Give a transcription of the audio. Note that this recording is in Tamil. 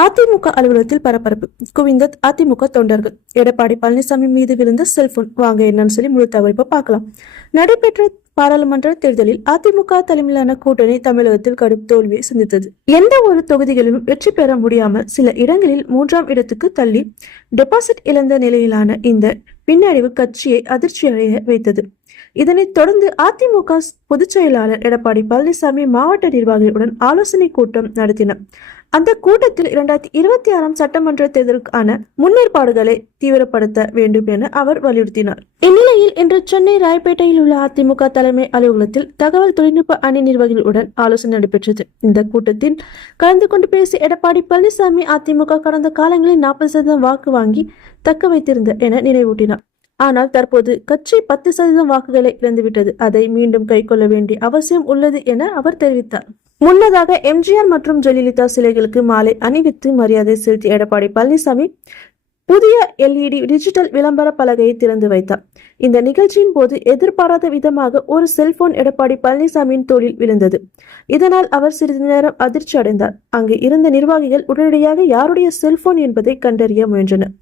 அதிமுக அலுவலகத்தில் பரபரப்பு குவிந்த அதிமுக தொண்டர்கள். எடப்பாடி பழனிசாமி மீது விழுந்த செல்போன் வாங்க என்னன்னு சொல்லி முழு தகவல் பார்க்கலாம். நடைபெற்ற பாராளுமன்ற தேர்தலில் அதிமுக தலைமையிலான கூட்டணி தமிழகத்தில் கடும் தோல்வியை சந்தித்தது. எந்த ஒரு தொகுதிகளிலும் வெற்றி பெற முடியாமல் சில இடங்களில் 3ஆம் இடத்துக்கு தள்ளி டெபாசிட் இழந்த நிலையிலான இந்த பின்னடைவு கட்சியை அதிர்ச்சியடைய வைத்தது. இதனைத் தொடர்ந்து அதிமுக பொதுச் செயலாளர் எடப்பாடி பழனிசாமி மாவட்ட நிர்வாகிகளுடன் ஆலோசனை கூட்டம் நடத்தினார். அந்த கூட்டத்தில் 2026 சட்டமன்ற தேர்தலுக்கான முன்னேற்பாடுகளை தீவிரப்படுத்த வேண்டும் என அவர் வலியுறுத்தினார். இந்நிலையில் இன்று சென்னை ராயப்பேட்டையில் உள்ள அதிமுக தலைமை அலுவலகத்தில் தகவல் தொழில்நுட்ப அணி நிர்வாகிகளுடன் ஆலோசனை நடைபெற்றது. இந்த கூட்டத்தில் கலந்து கொண்டு பேசிய எடப்பாடி பழனிசாமி அதிமுக கடந்த காலங்களில் 40% வாக்கு வாங்கி தக்க வைத்திருந்த என நினைவூட்டினார். ஆனால் தற்போது கட்சி 10% வாக்குகளை இழந்துவிட்டது. அதை மீண்டும் கைக்கொள்ள வேண்டிய அவசியம் உள்ளது என அவர் தெரிவித்தார். முன்னதாக எம்ஜிஆர் மற்றும் ஜெயலலிதா சிலைகளுக்கு மாலை அணிவித்து மரியாதை செலுத்திய எடப்பாடி பழனிசாமி புதிய LED டிஜிட்டல் விளம்பர பலகையை திறந்து வைத்தார். இந்த நிகழ்ச்சியின் போது எதிர்பாராத விதமாக ஒரு செல்போன் எடப்பாடி பழனிசாமியின் தோளில் விழுந்தது. இதனால் அவர் சிறிது நேரம் அதிர்ச்சி அடைந்தார். அங்கு இருந்த நிர்வாகிகள் உடனடியாக யாருடைய செல்போன் என்பதை கண்டறிய முயன்றனர்.